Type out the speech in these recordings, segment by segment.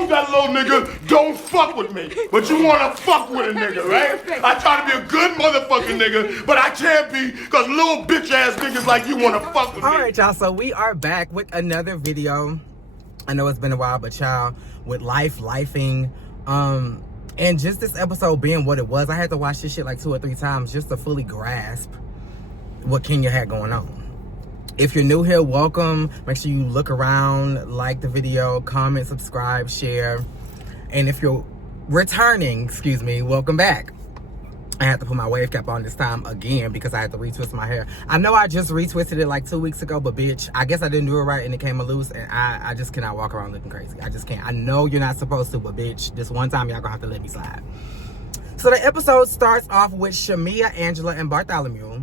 you got a little nigga, don't fuck with me. But you wanna fuck with a nigga, right? I try to be a good motherfucking nigga, but I can't be because little bitch ass niggas like you wanna fuck with me. Alright, y'all, so we are back with another video. I know it's been a while, but y'all, with lifing, and just this episode being what it was, I had to watch this shit like 2 or 3 times just to fully grasp what Kenya had going on. If you're new here, welcome. Make sure you look around, like the video, comment, subscribe, share. And if you're returning, welcome back. I had to put my wave cap on this time again because I had to retwist my hair. I know I just retwisted it like 2 weeks ago, but bitch, I guess I didn't do it right and it came loose, and I just cannot walk around looking crazy. I just can't. I know you're not supposed to, but bitch, this one time y'all gonna have to let me slide. So the episode starts off with Shamia, Angela, and Bartholomew.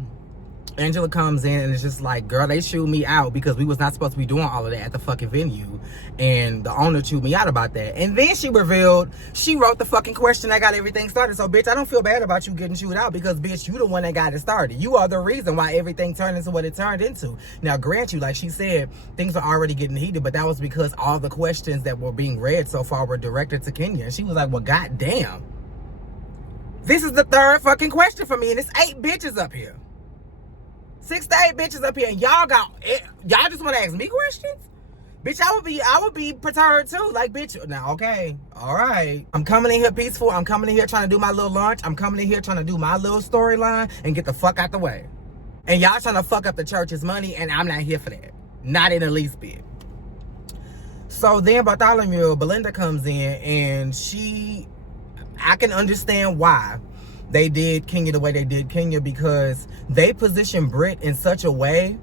Angela comes in and it's just like, girl, they chewed me out because we was not supposed to be doing all of that at the fucking venue. And the owner chewed me out about that. And then she revealed she wrote the fucking question that got everything started. So, bitch, I don't feel bad about you getting chewed out because, bitch, you the one that got it started. You are the reason why everything turned into what it turned into. Now, grant you, like she said, things are already getting heated, but that was because all the questions that were being read so far were directed to Kenya. And she was like, well, goddamn. This is the 3rd fucking question for me, and it's 8 bitches up here. 6 to 8 bitches up here, and y'all just want to ask me questions? Bitch, I would be perturbed too. Like, bitch, now, okay, all right. I'm coming in here peaceful. I'm coming in here trying to do my little lunch. I'm coming in here trying to do my little storyline and get the fuck out the way. And y'all trying to fuck up the church's money, and I'm not here for that. Not in the least bit. So then Bartholomew, Belinda comes in, and I can understand why they did Kenya the way they did Kenya, because they positioned Britt in such a way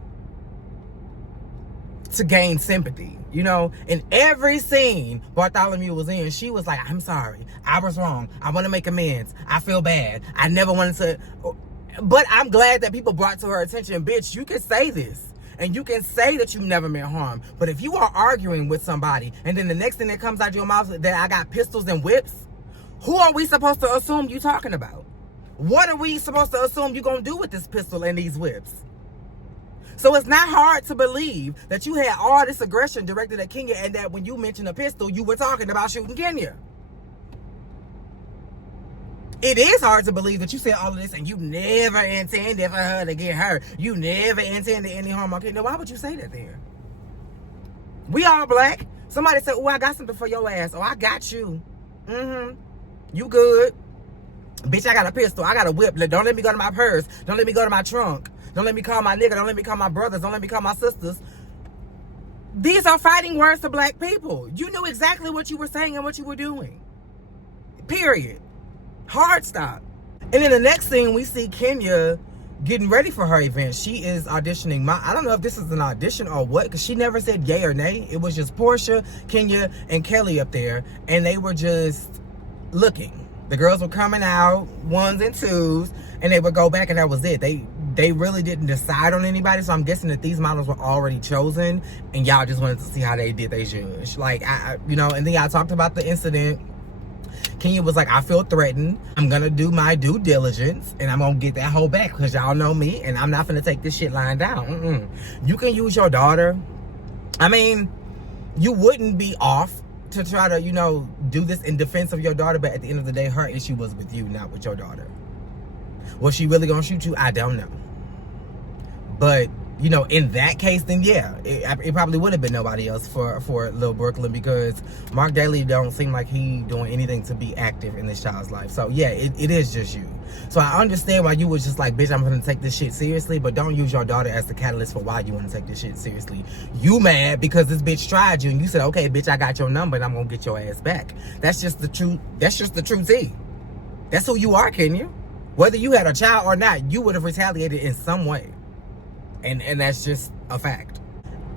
to gain sympathy. You know, in every scene Bartholomew was in, she was like, I'm sorry, I was wrong, I want to make amends, I feel bad, I never wanted to. But I'm glad that people brought to her attention, bitch, you can say this and you can say that you never meant harm, but if you are arguing with somebody and then the next thing that comes out your mouth that I got pistols and whips, who are we supposed to assume you talking about? What are we supposed to assume you're going to do with this pistol and these whips? So it's not hard to believe that you had all this aggression directed at Kenya, and that when you mentioned a pistol, you were talking about shooting Kenya. It is hard to believe that you said all of this and you never intended for her to get hurt. You never intended any harm on Kenya. Why would you say that then? We all black. Somebody said, oh, I got something for your ass. Oh, I got you. You good. Bitch, I got a pistol. I got a whip. Don't let me go to my purse. Don't let me go to my trunk. Don't let me call my nigga. Don't let me call my brothers. Don't let me call my sisters. These are fighting words to black people. You knew exactly what you were saying and what you were doing. Period. Hard stop. And then the next thing, we see Kenya getting ready for her event. She is auditioning. I don't know if this is an audition or what, because she never said yay or nay. It was just Porsha, Kenya, and Kelly up there. And they were just looking. The girls were coming out, 1s and 2s, and they would go back, and that was it. They really didn't decide on anybody, so I'm guessing that these models were already chosen, and y'all just wanted to see how they did their judge. Like, you know, and then y'all talked about the incident. Kenya was like, I feel threatened. I'm going to do my due diligence, and I'm going to get that hoe back, because y'all know me, and I'm not going to take this shit lying down. You can use your daughter. I mean, you wouldn't be off to try to, you know, do this in defense of your daughter, but at the end of the day, her issue was with you, not with your daughter. Was she really gonna shoot you? I don't know. But, you know, in that case, then yeah, it probably would have been nobody else for Lil Brooklyn, because Mark Daly don't seem like he doing anything to be active in this child's life. So yeah, it is just you. So I understand why you was just like, bitch, I'm gonna take this shit seriously, but don't use your daughter as the catalyst for why you want to take this shit seriously. You mad because this bitch tried you and you said, okay, bitch, I got your number and I'm gonna get your ass back. That's just the truth. That's just the true tea. That's who you are, Kenya. Whether you had a child or not, you would have retaliated in some way. And that's just a fact.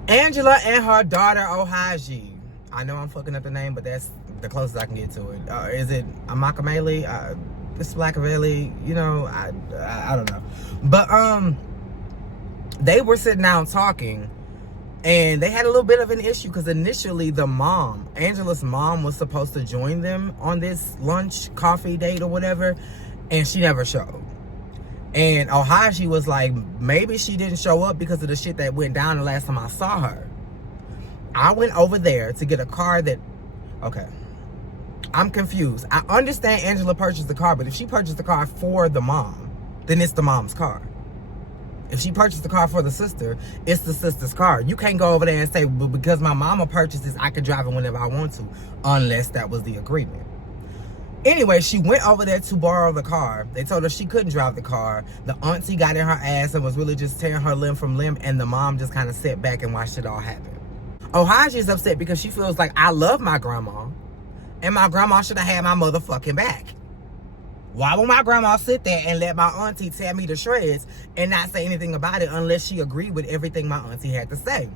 Angela and her daughter, Ohaji. I know I'm fucking up the name, but that's the closest I can get to it. Is it Amakameli? It's Blackavelli, you know, I don't know. But they were sitting down talking, and they had a little bit of an issue because initially the mom, Angela's mom, was supposed to join them on this lunch, coffee date or whatever, and she never showed. And Ohaji was like, maybe she didn't show up because of the shit that went down the last time I saw her. I went over there to get a car that, okay, I'm confused. I understand Angela purchased the car, but if she purchased the car for the mom, then it's the mom's car. If she purchased the car for the sister, it's the sister's car. You can't go over there and say, but because my mama purchased this, I can drive it whenever I want to, unless that was the agreement. Anyway, she went over there to borrow the car. They told her she couldn't drive the car. The auntie got in her ass and was really just tearing her limb from limb, and the mom just kind of sat back and watched it all happen. Ohaji's upset because she feels like, I love my grandma, and my grandma should have had my motherfucking back. Why would my grandma sit there and let my auntie tear me to shreds and not say anything about it unless she agreed with everything my auntie had to say?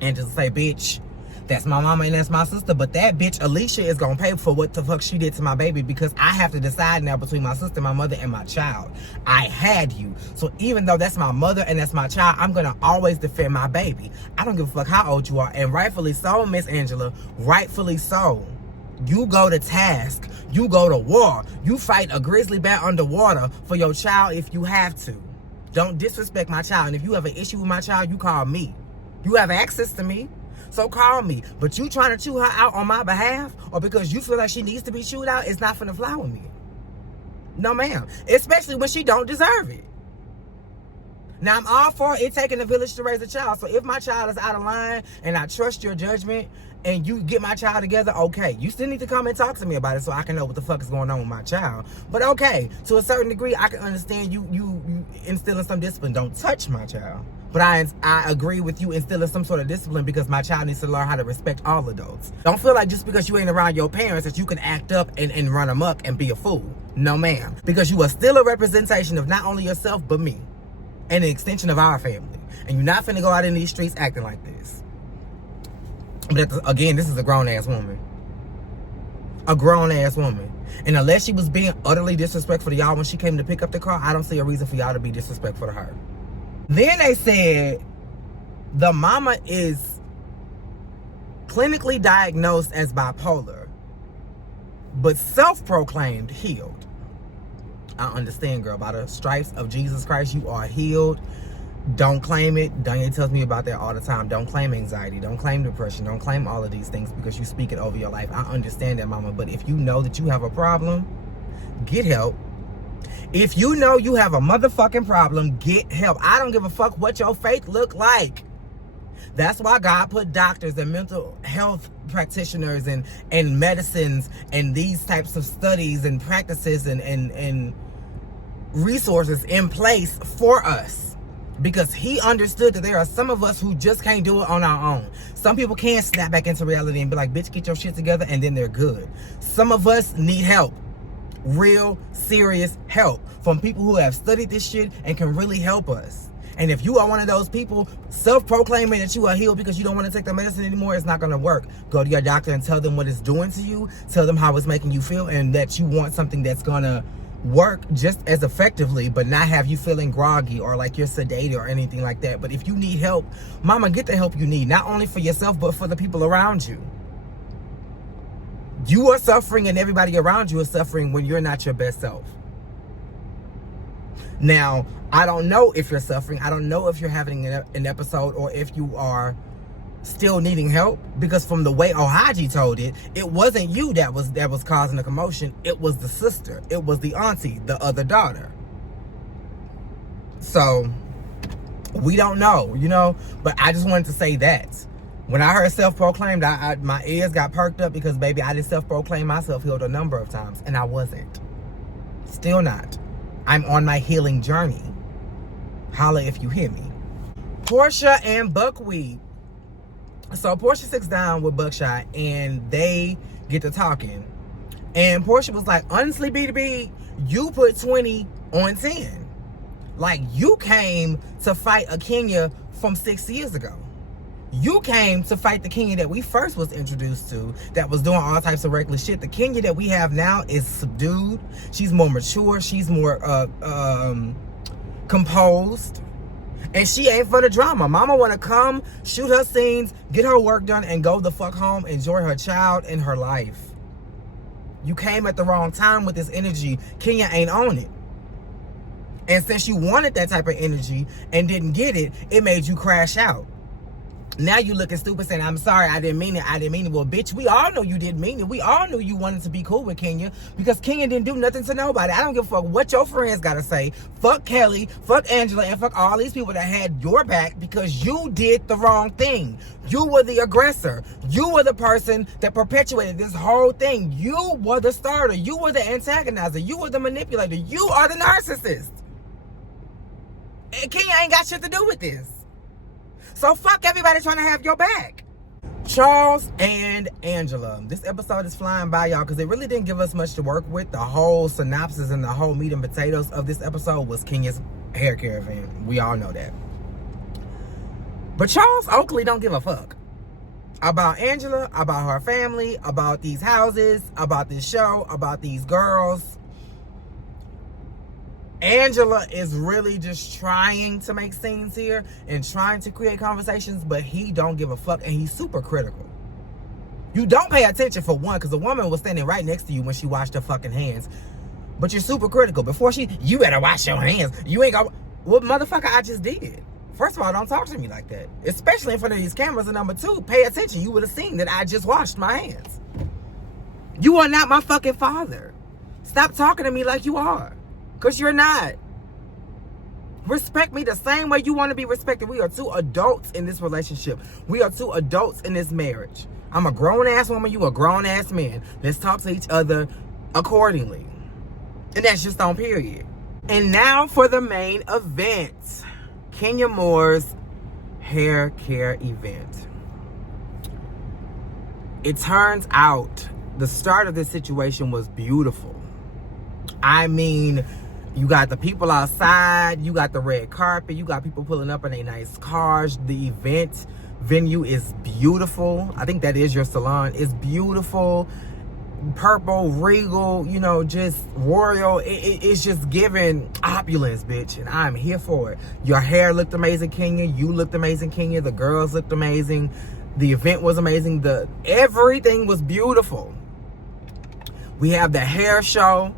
And just say, bitch, that's my mama and that's my sister, but that bitch Alicia is gonna pay for what the fuck she did to my baby, because I have to decide now between my sister, my mother, and my child. I had you. So even though that's my mother and that's my child, I'm gonna always defend my baby. I don't give a fuck how old you are. And rightfully so, Miss Angela, rightfully so. You go to task. You go to war. You fight a grizzly bear underwater for your child if you have to. Don't disrespect my child. And if you have an issue with my child, you call me. You have access to me, so call me. But you trying to chew her out on my behalf, or because you feel like she needs to be chewed out, it's not finna fly with me. No, ma'am. Especially when she don't deserve it. Now, I'm all for it taking a village to raise a child. So if my child is out of line and I trust your judgment and you get my child together, okay. You still need to come and talk to me about it so I can know what the fuck is going on with my child. But okay, to a certain degree, I can understand you instilling some discipline. Don't touch my child. But I agree with you instilling some sort of discipline, because my child needs to learn how to respect all adults. Don't feel like just because you ain't around your parents that you can act up and run amok and be a fool. No, ma'am. Because you are still a representation of not only yourself, but me. And an extension of our family. And you're not finna go out in these streets acting like this. But again, this is a grown-ass woman. A grown-ass woman. And unless she was being utterly disrespectful to y'all when she came to pick up the car, I don't see a reason for y'all to be disrespectful to her. Then they said the mama is clinically diagnosed as bipolar, but self-proclaimed healed. I understand, girl. By the stripes of Jesus Christ, you are healed. Don't claim it. Danya tells me about that all the time. Don't claim anxiety. Don't claim depression. Don't claim all of these things because you speak it over your life. I understand that, mama. But if you know that you have a problem, get help. If you know you have a motherfucking problem, get help. I don't give a fuck what your faith look like. That's why God put doctors and mental health practitioners and medicines and these types of studies and practices and resources in place for us, because he understood that there are some of us who just can't do it on our own. Some people can snap back into reality and be like, bitch, get your shit together, and then they're good. Some of us need help. Real serious help from people who have studied this shit and can really help us. And if you are one of those people self-proclaiming that you are healed because you don't want to take the medicine anymore, it's not going to work. Go to your doctor and tell them what it's doing to you. Tell them how it's making you feel, and that you want something that's going to work just as effectively, but not have you feeling groggy or like you're sedated or anything like that. But if you need help, mama, get the help you need, not only for yourself, but for the people around you. You are suffering and everybody around you is suffering when you're not your best self. Now, I don't know if you're suffering. I don't know if you're having an episode or if you are still needing help, because from the way Ohaji told it, it wasn't you that was causing the commotion. It was the sister. It was the auntie, the other daughter. So, we don't know, you know, but I just wanted to say that. When I heard self-proclaimed, my ears got perked up, because, baby, I did self-proclaim myself healed a number of times, and I wasn't. Still not. I'm on my healing journey. Holla if you hear me. Porsha and Buckwheat. So Porsha sits down with Buckshot, and they get to talking. And Porsha was like, honestly, B2B, you put 20 on 10. Like, you came to fight a Kenya from 6 years ago. You came to fight the Kenya that we first was introduced to, that was doing all types of reckless shit. The Kenya that we have now is subdued. She's more mature. She's more composed. And she ain't for the drama. Mama want to come, shoot her scenes, get her work done, and go the fuck home, enjoy her child and her life. You came at the wrong time with this energy. Kenya ain't on it. And since you wanted that type of energy and didn't get it, it made you crash out. Now you looking stupid saying, I'm sorry, I didn't mean it. Well, bitch, we all know you didn't mean it. We all knew you wanted to be cool with Kenya because Kenya didn't do nothing to nobody. I don't give a fuck what your friends got to say. Fuck Kelly, fuck Angela, and fuck all these people that had your back because you did the wrong thing. You were the aggressor. You were the person that perpetuated this whole thing. You were the starter. You were the antagonizer. You were the manipulator. You are the narcissist. And Kenya ain't got shit to do with this. So fuck everybody trying to have your back. Charles and Angela. This episode is flying by, y'all, because it really didn't give us much to work with. The whole synopsis and the whole meat and potatoes of this episode was Kenya's hair care event. We all know that. But Charles Oakley don't give a fuck about Angela, about her family, about these houses, about this show, about these girls. Angela is really just trying to make scenes here and trying to create conversations, but he don't give a fuck, and he's super critical. You don't pay attention, for one, because the woman was standing right next to you when she washed her fucking hands. But you're super critical. You better wash your hands. You ain't gonna... Well, motherfucker, I just did. First of all, don't talk to me like that. Especially in front of these cameras. And number two, pay attention. You would have seen that I just washed my hands. You are not my fucking father. Stop talking to me like you are. Because you're not. Respect me the same way you want to be respected. We are two adults in this relationship. We are two adults in this marriage. I'm a grown-ass woman. You a grown-ass man. Let's talk to each other accordingly. And that's just on period. And now for the main event. Kenya Moore's hair care event. It turns out the start of this situation was beautiful. I mean, you got the people outside, you got the red carpet, you got people pulling up in their nice cars. The event venue is beautiful. I think that is your salon. It's beautiful, purple, regal, you know, just royal. It's just giving opulence, bitch, and I'm here for it. Your hair looked amazing, Kenya. You looked amazing, Kenya. The girls looked amazing. The event was amazing. Everything was beautiful. We have the hair show.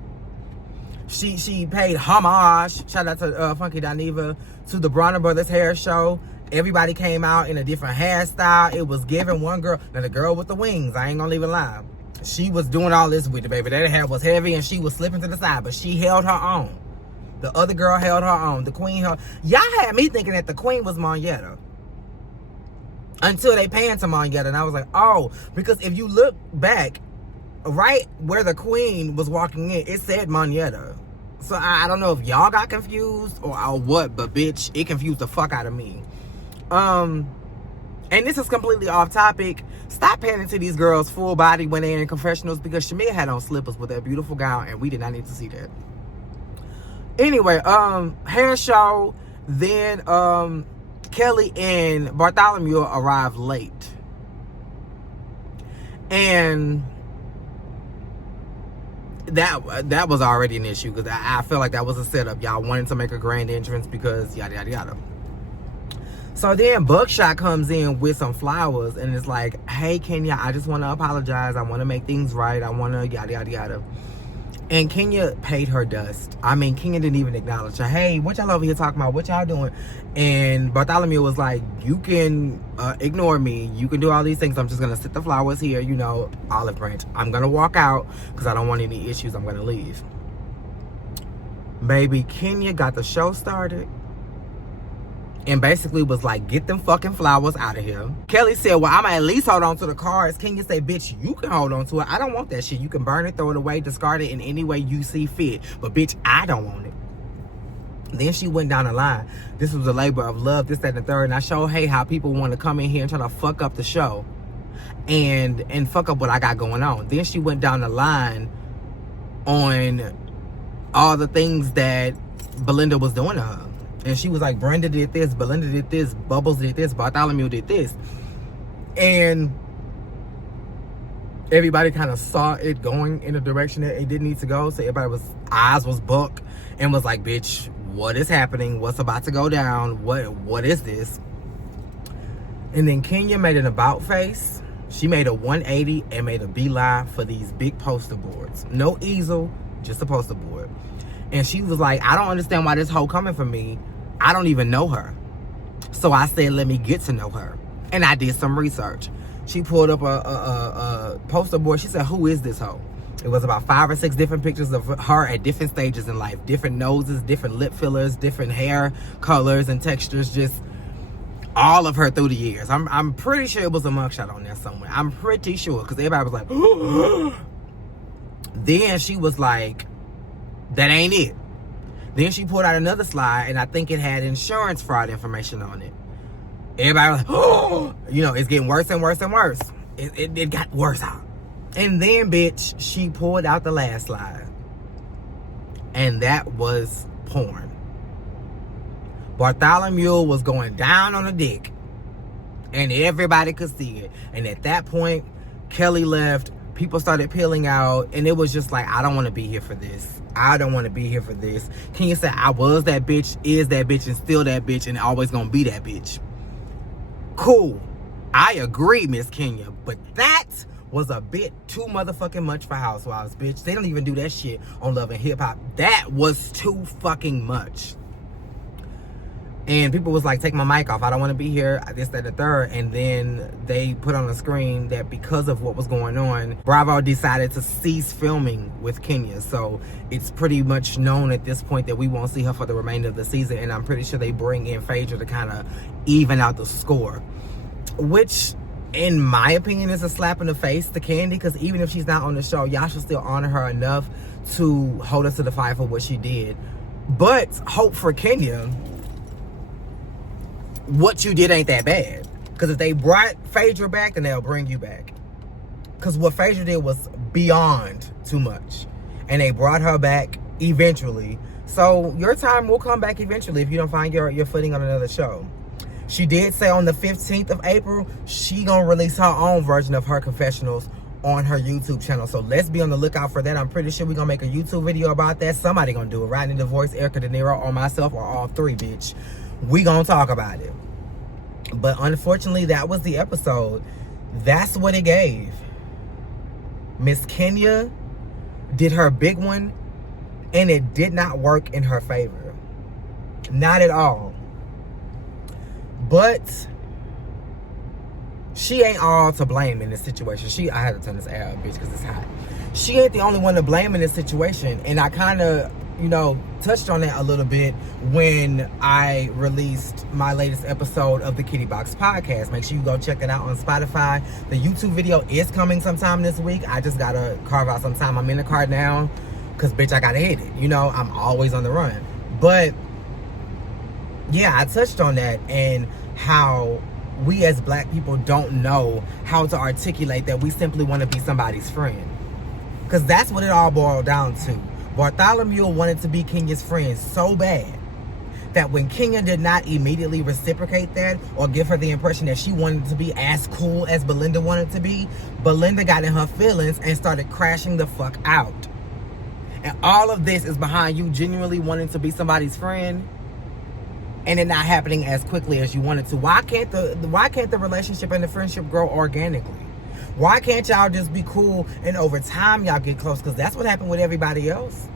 She paid homage, shout out to Funky Dineva, to the Bronner Brothers hair show. Everybody came out in a different hairstyle. It was giving. One girl, now the girl with the wings, I ain't gonna leave it lie. She was doing all this with it, baby. That hair was heavy and she was slipping to the side, but she held her own. The other girl held her own. The queen held. Y'all had me thinking that the queen was Monyetta. Until they panned to Monyetta, and I was like, oh, because if you look back, right where the queen was walking in, it said Monyetta. So I don't know if y'all got confused or what, but bitch, it confused the fuck out of me. And this is completely off topic. Stop panning to these girls full body when they're in confessionals, because Shamia had on slippers with that beautiful gown and we did not need to see that. Anyway, hair show. Then Kelly and Bartholomew arrived late. And that was already an issue, because I felt like that was a setup. Y'all wanted to make a grand entrance because yada yada yada. So then Buckshot comes in with some flowers and it's like, hey Kenya, I just want to apologize. I want to make things right. I want to yada yada yada. And Kenya paid her dust. I mean, Kenya didn't even acknowledge her. Hey, what y'all over here talking about? What y'all doing? And Bartholomew was like, you can ignore me. You can do all these things. I'm just going to sit the flowers here, you know, olive branch. I'm going to walk out because I don't want any issues. I'm going to leave. Baby, Kenya got the show started and basically was like, get them fucking flowers out of here. Kelly said, well, I'm at least hold on to the cards. Kenya said, bitch, you can hold on to it. I don't want that shit. You can burn it, throw it away, discard it in any way you see fit. But bitch, I don't want it. Then she went down the line. This was a labor of love, this, that, and the third. And I showed, hey, how people want to come in here and try to fuck up the show. And fuck up what I got going on. Then she went down the line on all the things that Belinda was doing to her. And she was like, Brenda did this, Belinda did this, Bubbles did this, Bartholomew did this. And everybody kind of saw it going in a direction that it didn't need to go. So everybody eyes was buck and was like, bitch, what is happening? What's about to go down? What is this? And then Kenya made an about face. She made a 180 and made a beeline for these big poster boards. No easel, just a poster board. And she was like, I don't understand why this hoe coming for me. I don't even know her. So I said, let me get to know her. And I did some research. She pulled up a poster board. She said, who is this hoe? It was about 5 or 6 different pictures of her at different stages in life. Different noses, different lip fillers, different hair colors and textures. Just all of her through the years. I'm pretty sure it was a mugshot on there somewhere. I'm pretty sure. Because everybody was like, then she was like, that ain't it. Then she pulled out another slide, and I think it had insurance fraud information on it. Everybody was like, oh, you know, it's getting worse and worse and worse. It got worse out. And then, bitch, she pulled out the last slide. And that was porn. Bartholomew was going down on a dick. And everybody could see it. And at that point, Kelly left. People started peeling out. And it was just like, I don't want to be here for this. I don't want to be here for this. Kenya said, I was that bitch, is that bitch, and still that bitch, and always gonna be that bitch. Cool. I agree, Miss Kenya. But that was a bit too motherfucking much for Housewives, bitch. They don't even do that shit on Love and Hip Hop. That was too fucking much. And people was like, take my mic off. I don't want to be here. This, that, the third. And then they put on the screen that because of what was going on, Bravo decided to cease filming with Kenya. So it's pretty much known at this point that we won't see her for the remainder of the season. And I'm pretty sure they bring in Phaedra to kind of even out the score. Which, in my opinion, is a slap in the face to Candy. Because even if she's not on the show, y'all should still honor her enough to hold us to the fire for what she did. But hope for Kenya, what you did ain't that bad. Because if they brought Phaedra back, then they'll bring you back. Because what Phaedra did was beyond too much. And they brought her back eventually. So your time will come back eventually if you don't find your footing on another show. She did say on the 15th of April, she gonna release her own version of her confessionals on her YouTube channel. So let's be on the lookout for that. I'm pretty sure we're gonna make a YouTube video about that. Somebody gonna do it. Rodney DeVoice, Erica De Niro, or myself, or all three, bitch. We gonna talk about it. But unfortunately, that was the episode. That's what it gave. Miss Kenya did her big one, and it did not work in her favor. Not at all. But she ain't all to blame in this situation. I had to turn this air up, bitch, because it's hot. She ain't the only one to blame in this situation. And I kind of, touched on that a little bit when I released my latest episode of the Kitty Box podcast. Make sure you go check it out on Spotify. The YouTube video is coming sometime this week. I just got to carve out some time. I'm in the car now because, bitch, I got to hit it. I'm always on the run. But yeah, I touched on that and how we as black people don't know how to articulate that we simply want to be somebody's friend. Because that's what it all boiled down to. Bartholomew wanted to be Kenya's friend so bad that when Kenya did not immediately reciprocate that or give her the impression that she wanted to be as cool as Belinda wanted to be, Belinda got in her feelings and started crashing the fuck out. And all of this is behind you genuinely wanting to be somebody's friend and it not happening as quickly as you wanted to. Why can't the relationship and the friendship grow organically? Why can't y'all just be cool and over time y'all get close? Because that's what happened with everybody else.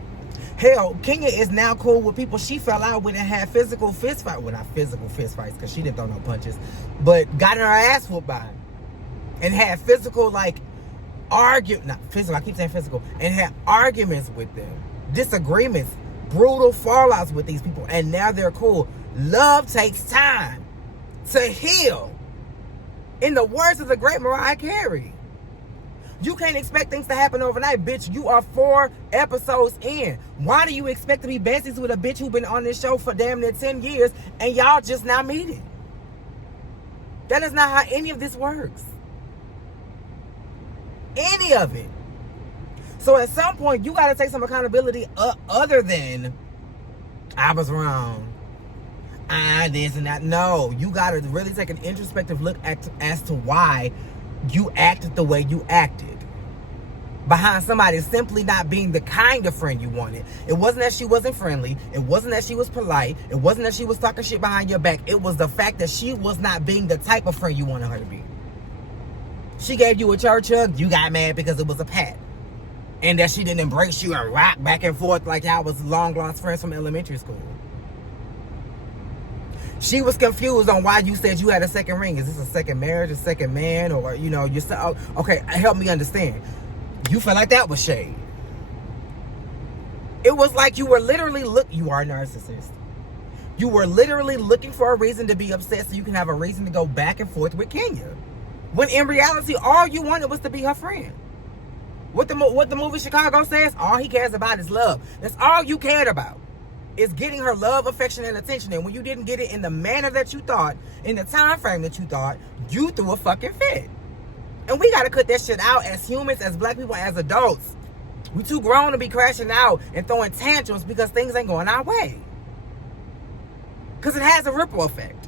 Hell, Kenya is now cool with people she fell out with and had physical fist fights. Well, not physical fist fights because she didn't throw no punches. But got her ass whooped by him. And had physical, not physical, I keep saying physical. And had arguments with them. Disagreements. Brutal fallouts with these people. And now they're cool. Love takes time to heal. In the words of the great Mariah Carey. You can't expect things to happen overnight, bitch. You are 4 episodes in. Why do you expect to be besties with a bitch who been on this show for damn near 10 years and y'all just not meeting? That is not how any of this works. Any of it. So at some point, you got to take some accountability other than, I was wrong. This and that. No, you got to really take an introspective look as to why you acted the way you acted. Behind somebody simply not being the kind of friend you wanted. It wasn't that she wasn't friendly. It wasn't that she was polite. It wasn't that she was talking shit behind your back. It was the fact that she was not being the type of friend you wanted her to be. She gave you a church hug. You got mad because it was a pat. And that she didn't embrace you and rock back and forth like y'all was long lost friends from elementary school. She was confused on why you said you had a second ring. Is this a second marriage, a second man, or you're so, okay? Help me understand. You felt like that was shade. It was like you were literally you are a narcissist. You were literally looking for a reason to be upset so you can have a reason to go back and forth with Kenya. When in reality, all you wanted was to be her friend. What the movie Chicago says, all he cares about is love. That's all you cared about. Is getting her love, affection, and attention. And when you didn't get it in the manner that you thought, in the time frame that you thought, you threw a fucking fit. And we got to cut that shit out as humans, as black people, as adults. We too grown to be crashing out and throwing tantrums because things ain't going our way. Because it has a ripple effect.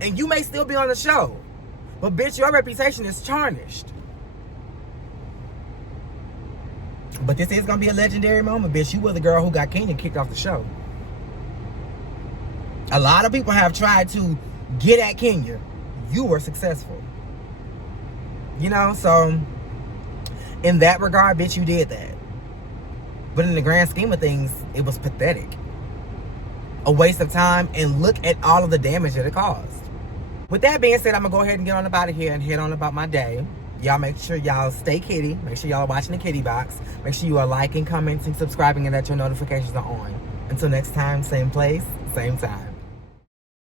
And you may still be on the show. But bitch, your reputation is tarnished. But this is going to be a legendary moment, bitch. You were the girl who got Kenya kicked off the show. A lot of people have tried to get at Kenya. You were successful. So in that regard, bitch, you did that. But in the grand scheme of things, it was pathetic. A waste of time, and look at all of the damage that it caused. With that being said, I'm going to go ahead and get on about it here and head on about my day. Y'all make sure y'all stay kitty. Make sure y'all are watching the kitty box. Make sure you are liking, commenting, subscribing, and that your notifications are on. Until next time, same place, same time.